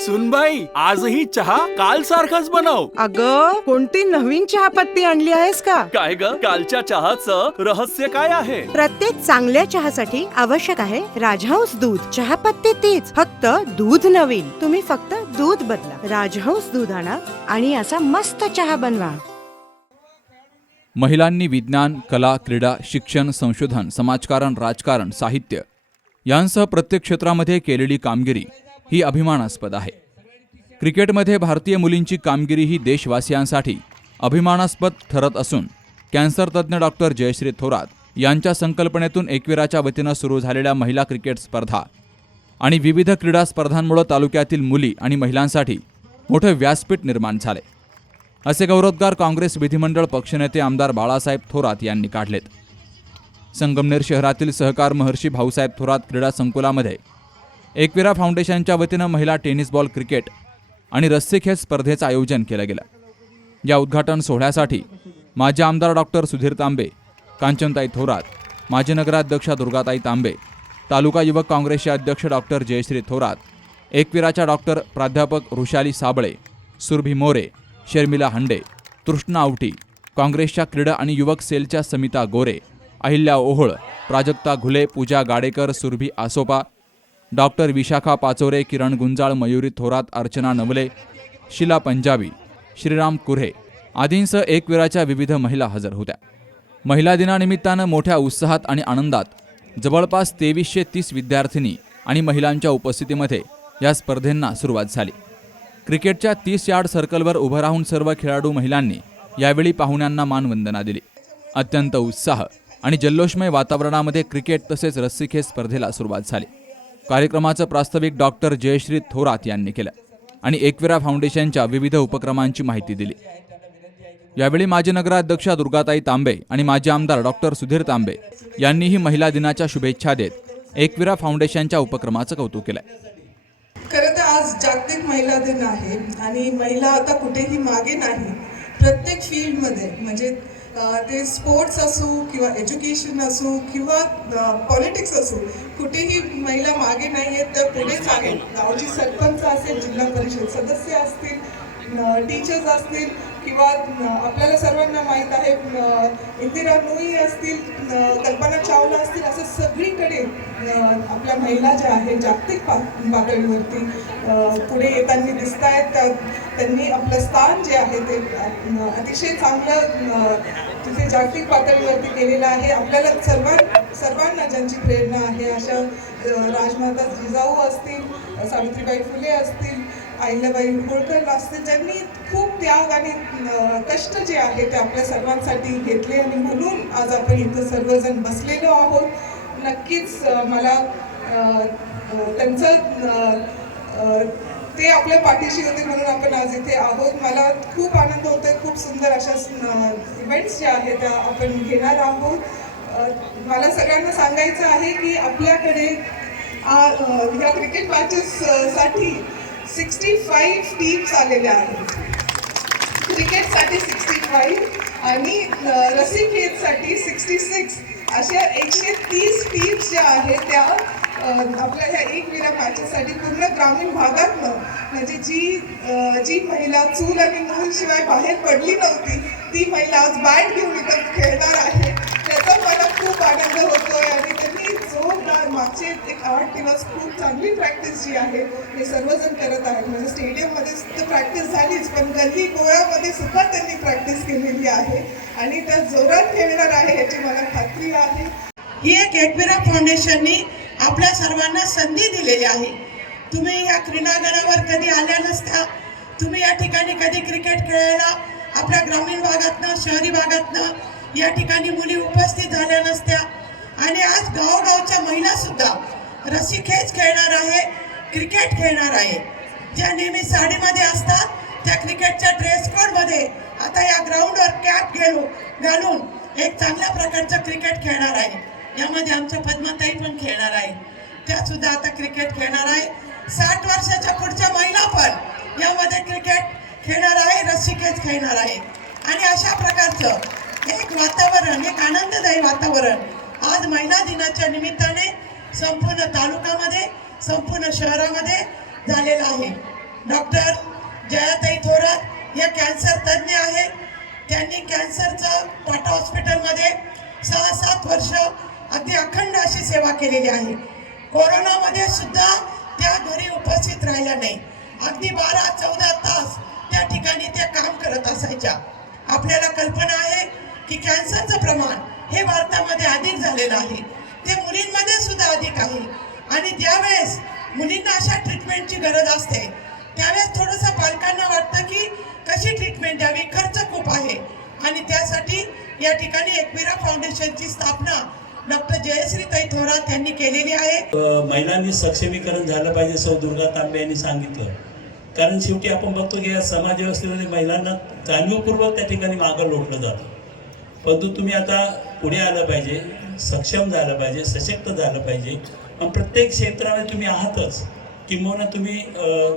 सुनबाई आजही चहा काल सारखाच बनव. अग कोणती नवीन चहापत्ती आणली आहेस का? काय ग? कालच्या चहाचं रहस्य काय आहे? प्रत्येक चांगल्या चहासाठी आवश्यक आहे राजहंस दूध. चहापत्ती तीच फक्त दूध नवीन. तुम्ही फक्त दूध बदला. राजहंस दूध आणा आणि असा मस्त चहा बनवा. महिलांनी विज्ञान कला क्रीडा शिक्षण संशोधन समाजकारण राजकारण साहित्य यांसह प्रत्येक क्षेत्रामध्ये केलेली कामगिरी ही अभिमानास्पद आहे. क्रिकेटमध्ये भारतीय मुलींची कामगिरी ही देशवासियांसाठी अभिमानास्पद ठरत असून कॅन्सर तज्ज्ञ डॉक्टर जयश्री थोरात यांच्या संकल्पनेतून एकविराच्या वतीनं सुरू झालेल्या महिला क्रिकेट स्पर्धा आणि विविध क्रीडा स्पर्धांमुळे तालुक्यातील मुली आणि महिलांसाठी मोठे व्यासपीठ निर्माण झाले. असे गौरवोद्गार काँग्रेस विधिमंडळ पक्षनेते आमदार बाळासाहेब थोरात यांनी काढलेत. संगमनेर शहरातील सहकार महर्षी भाऊसाहेब थोरात क्रीडा संकुलामध्ये एकविरा फाउंडेशनच्या वतीनं महिला टेनिस बॉल क्रिकेट आणि रस्सीखेच स्पर्धेचं आयोजन केलं गेलं. या उद्घाटन सोहळ्यासाठी माजी आमदार डॉक्टर सुधीर तांबे कांचनताई थोरात माजी नगराध्यक्षा दुर्गाताई तांबे तालुका युवक काँग्रेसचे अध्यक्ष डॉक्टर जयश्री थोरात एकविराच्या डॉक्टर प्राध्यापक ऋषाली साबळे सुरभी मोरे शर्मिला हंडे तृष्णा आवटी काँग्रेसच्या क्रीडा आणि युवक सेलच्या समिता गोरे अहिल्या ओहोळ प्राजक्ता घुले पूजा गाडेकर सुरभी आसोपा डॉक्टर विशाखा पाचोरे किरण गुंजाळ मयुरी थोरात अर्चना नवले शिला पंजाबी श्रीराम कुऱ्हे आदींसह एकविराच्या विविध महिला हजर होत्या. महिला दिनानिमित्तानं मोठ्या उत्साहात आणि आनंदात जवळपास तेवीसशे तीस विद्यार्थिनी आणि महिलांच्या उपस्थितीमध्ये या स्पर्धेंना सुरुवात झाली. क्रिकेटच्या तीस यार्ड सर्कलवर उभं राहून सर्व खेळाडू महिलांनी यावेळी पाहुण्यांना मानवंदना दिली. अत्यंत उत्साह आणि जल्लोषमय वातावरणामध्ये क्रिकेट तसेच रस्सीखेच स्पर्धेला सुरुवात झाली. कार्यक्रमाचं प्रास्ताविक डॉक्टर जयश्री थोरात यांनी केलं आणि एकविरा फाउंडेशनच्या विविध उपक्रमांची माहिती दिली. यावेळी माजी नगराध्यक्षा दुर्गाताई तांबे आणि माजी आमदार डॉक्टर सुधीर तांबे यांनीही महिला दिनाच्या शुभेच्छा देत एकविरा फाउंडेशनच्या उपक्रमाचं कौतुक केलं खरं तर आज जागतिक महिला दिन आहे आणि महिला आता कुठेही मागे नाही. प्रत्येक फील्डमध्ये म्हणजे ते स्पोर्ट्स असो किंवा एज्युकेशन असो किंवा पॉलिटिक्स असो कुठेही महिला मागे नाही आहेत तर पुढेच आहेत गावची सरपंच असेल जिल्हा परिषद सदस्य असतील टीचर्स असतील किंवा आपल्याला सर्वांना माहीत आहे इंदिरा नोई असतील कल्पना चावला असतील असं सगळीकडे आपल्या महिला ज्या आहेत जागतिक पा पातळीवरती पुढे येताना दिसत आहेत त्यांनी आपलं स्थान जे आहे ते अतिशय चांगलं तिथे जागतिक पातळीवरती केलेलं आहे. आपल्याला सर्वां सर्वांना ज्यांची प्रेरणा आहे अशा राजमाता जिजाऊ असतील सावित्रीबाई फुले असतील अहिल्याबाई होळकर असतील ज्यांनी त्या त्याग आणि कष्ट जे आहे ते आपल्या सर्वांसाठी घेतले आणि म्हणून आज आपण इथं सर्वजण बसलेलो आहोत. नक्कीच मला त्यांचं ते आपल्या पाठीशी होते म्हणून आपण आज इथे आहोत. मला खूप आनंद होतोय खूप सुंदर अशा इव्हेंट्स ज्या आहेत त्या आपण घेणार आहोत. मला सगळ्यांना सांगायचं आहे की आपल्याकडे या ह्या क्रिकेट मॅचेस साठी सिक्स्टी फाईव्ह टीम्स आलेल्या आहेत. क्रिकेटसाठी सिक्स्टी फाईव्ह आणि अ, सिक्स्टी सिक्स अशा एकशे तीस टीम्स ज्या आहेत त्या आपल्या ह्या एक विरा मॅचेससाठी पूर्ण ग्रामीण भागातनं म्हणजे जी जी महिला चूल आणि मूलशिवाय बाहेर पडली नव्हती ती महिला आज बॅट घेऊन इथं खेळणार आहे. त्याचा मला खूप आनंद होतोय आणि त्यांनी जोरदार मागचे एक आठ दिवस खूप चांगली प्रॅक्टिस जी आहे हे सर्वजण करत आहेत. म्हणजे स्टेडियममध्ये तर प्रॅक्टिस झालीच पण गल्ली गोळ्यामध्ये सुद्धा त्यांनी प्रॅक्टिस केलेली आहे. आणि त्या जोरात खेळणार आहे याची मला खात्री आहे. ही एक एकविरा फाउंडेशननी आपल्या सर्वांना संधी दिलेली आहे. तुम्ही या क्रीडांगणावर कधी आल्या नसत्या तुम्ही या ठिकाणी कधी क्रिकेट खेळायला आपल्या ग्रामीण भागातनं शहरी भागातनं या ठिकाणी मुली उपस्थित झाल्या नसत्या. आणि आज गावगावच्या महिला सुद्धा रस्सीखेच खेळणार आहे क्रिकेट खेळणार आहे. ज्या नेहमी साडीमध्ये असतात त्या क्रिकेटच्या ड्रेस कोडमध्ये आता या ग्राउंडवर कॅप घेऊन घालून एक चांगल्या प्रकारचं क्रिकेट खेळणार आहे. यामध्ये आमच्या पद्माताई पण खेळणार आहे. त्या सुद्धा आता क्रिकेट खेळणार आहे. साठ वर्षाच्या पुढच्या महिला पण यामध्ये क्रिकेट खेळणार आहे रस्सीखेच खेळणार आहे. आणि अशा प्रकारचं एक वातावरण एक आनंददायी वातावरण आज महिला दिनाच्या निमित्ताने संपूर्ण तालुक्यामध्ये संपूर्ण शहरामध्ये झालेला आहे. डॉक्टर जयाताई थोरात या कॅन्सर तज्ज्ञ आहेत. त्यांनी कॅन्सरचं टाटा हॉस्पिटलमध्ये सहा सात वर्ष अगदी अखंड अशी सेवा केलेली आहे. कोरोनामध्ये सुद्धा त्या घरी उपस्थित राहिल्या नाही. अगदी बारा चौदा तास त्या ठिकाणी त्या काम करत असायच्या. आपल्याला कल्पना आहे की कॅन्सरचं प्रमाण हे भारतामध्ये अधिक झालेलं आहे. ते मुलींमध्ये सुद्धा अधिक आहे. आणि ज्यावेळेस मुलींना अशा ट्रीटमेंटची गरज असते त्यावेळेस थोडंसं पालकांना वाटतं की कशी ट्रीटमेंट द्यावी? खर्च खूप आहे. आणि त्यासाठी या ठिकाणी एकविरा फाउंडेशनची स्थापना डॉक्टर जयश्रीताई थोरात यांनी केलेली आहे. महिलांनी सक्षमीकरण झालं पाहिजे सौ दुर्गा तांबे यांनी सांगितलं. कारण शेवटी आपण बघतो की या समाज व्यवस्थेमध्ये महिलांना जाणीवपूर्वक त्या ठिकाणी मागं लोटलं जातं. परंतु तुम्ही आता पुढे आलं पाहिजे सक्षम झालं पाहिजे सशक्त झालं पाहिजे. पण प्रत्येक क्षेत्रामध्ये तुम्ही आहातच. किंबहुना तुम्ही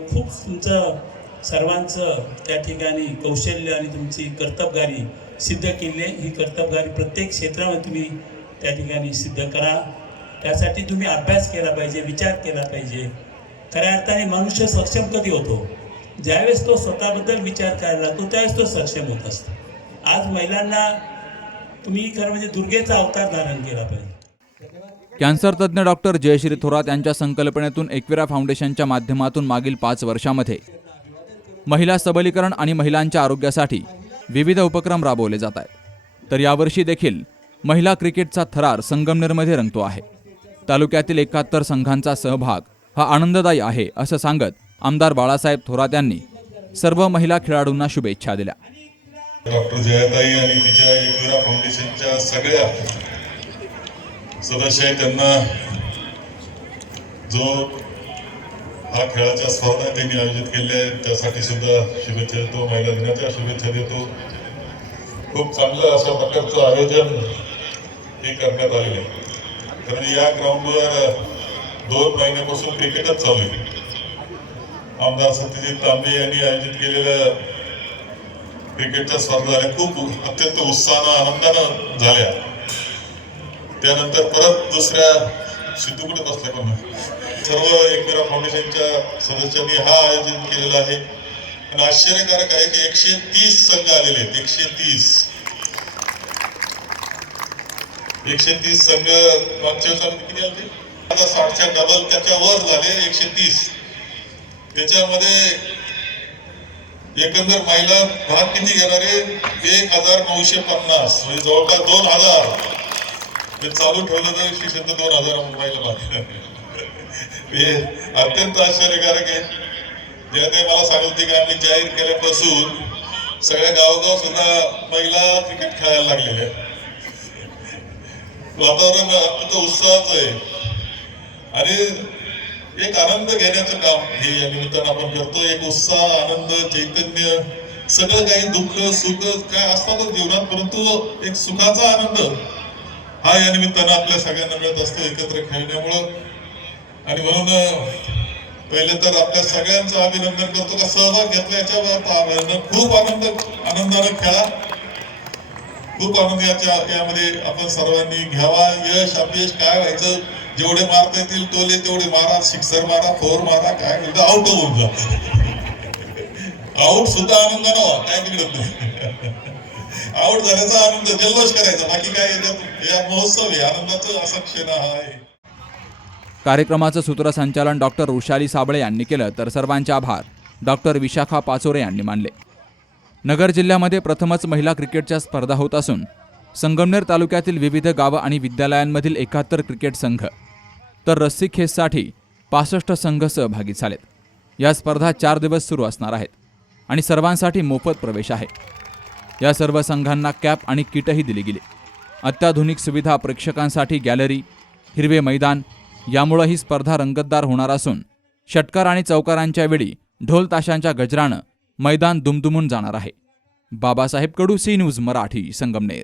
खूप तुमचं सर्वांचं त्या ठिकाणी कौशल्य आणि तुमची कर्तबगारी सिद्ध केली. ही कर्तबगारी प्रत्येक क्षेत्रामध्ये तुम्ही त्या ठिकाणी सिद्ध करा. त्यासाठी तुम्ही अभ्यास केला पाहिजे विचार केला पाहिजे. खऱ्या अर्थाने मनुष्य सक्षम कधी होतो? ज्यावेळेस तो स्वतःबद्दल विचार करायला लागतो त्यावेळेस तो सक्षम होत असतो. आज महिलांना तुम्ही खरं म्हणजे दुर्गेचा अवतार धारण केला पाहिजे. कॅन्सर तज्ज्ञ डॉक्टर जयश्री थोरात यांच्या संकल्पनेतून एकविरा फाउंडेशनच्या माध्यमातून मागील पाच वर्षामध्ये महिला सबलीकरण आणि महिलांच्या आरोग्यासाठी विविध उपक्रम राबवले जात आहेत. तर यावर्षी देखील महिला क्रिकेटचा थरार संगमनेरमध्ये रंगतो आहे. तालुक्यातील एकाहत्तर संघांचा सहभाग हा आनंददायी आहे असं सांगत आमदार बाळासाहेब थोरात यांनी सर्व महिला खेळाडूंना शुभेच्छा दिल्या. डॉक्टर जयाताई आणि तिच्या एकविरा फाउंडेशनच्या सगळ्या सदस्य त्यांना जो हा खेळाच्या स्पर्धा त्यांनी आयोजित केल्या आहेत त्यासाठी सुद्धा शुभेच्छा देतो महिला दिनाच्या शुभेच्छा देतो. खूप चांगलं अशा प्रकारचं आयोजन हे करण्यात आलेलं आहे. कारण या ग्राउंडवर दोन महिन्यापासून क्रिकेटच चालू आहे. आमदार सत्यजित तांबे यांनी आयोजित केलेलं क्रिकेटच्या स्पर्धा झाल्या खूप अत्यंत उत्साहानं आनंदानं झाल्या. त्यानंतर परत दुसऱ्या सिद्धूकडे बसल्या पण सर्व एकमेरा फाउंडेशनच्या सदस्यांनी हा आयोजन केलेला आहे. आणि आश्चर्यकारक आहे की एकशे तीस संघ आलेले आहेत. एकशे तीस. एकशे तीस संघ मागच्या वर्षामध्ये किती आले साठच्या डबल त्याच्या वर झाले एकशे तीस. त्याच्यामध्ये एकंदर महिला भाग किती घेणारे? एक हजार नऊशे पन्नास. म्हणजे जवळपास दोन हजार. ते चालू ठेवलं तर शिक्षण तर दोन हजार महिला भाग हे अत्यंत आश्चर्यकारक आहे. ज्या ते मला सांगत होते की आम्ही जाहीर केल्यापासून सगळ्या गावगाव सुद्धा महिला क्रिकेट खेळायला लागलेल्या वातावरण अत्यंत उत्साहाचं आहे. आणि एक आनंद घेण्याचं काम हे या निमित्तानं आपण करतो एक उत्साह आनंद चैतन्य सगळं काही दुःख सुख काय असतातच जीवनात परंतु एक सुखाचा आनंद हा या निमित्तानं आपल्या सगळ्यांना मिळत असतो एकत्र खेळण्यामुळं. आणि म्हणून पहिले तर आपल्या सगळ्यांचं अभिनंदन करतो का सहभाग घेतला याच्यावर खूप आनंद आनंदानं खेळा. खूप आनंद याच्या यामध्ये आपण सर्वांनी घ्यावा. यश अपयश काय व्हायचं? जेवढे मारता येतील टोले तेवढे मारा सिक्सर मारा फोर मारा काय म्हणतो आउट होऊन जा. आउट सुद्धा आनंद व्हा काय बिघडत नाही. आउट झाल्याचा आनंद जल्लोष करायचा. बाकी काय या महोत्सव आहे. आनंदाचं असा क्षण हा आहे. कार्यक्रमाचं सूत्रसंचालन डॉक्टर वृषाली साबळे यांनी केलं तर सर्वांचे आभार. डॉक्टर विशाखा पाचोरे यांनी मानले. नगर जिल्ह्यामध्ये प्रथमच महिला क्रिकेटच्या स्पर्धा होत असून संगमनेर तालुक्यातील विविध गावं आणि विद्यालयांमधील एकाहत्तर क्रिकेट संघ तर रस्सी खेससाठी पासष्ट संघ सहभागी झालेत. या स्पर्धा चार दिवस सुरू असणार आहेत आणि सर्वांसाठी मोफत प्रवेश आहे. या सर्व संघांना कॅप आणि किटही दिली गेली. अत्याधुनिक सुविधा प्रेक्षकांसाठी गॅलरी हिरवे मैदान यामुळं ही स्पर्धा रंगतदार होणार असून षटकार आणि चौकारांच्या वेळी ढोल ताशांच्या गजरानं मैदान दुमदुमून जाणार आहे. Babasaheb Kadu C news Marathi Sangamner.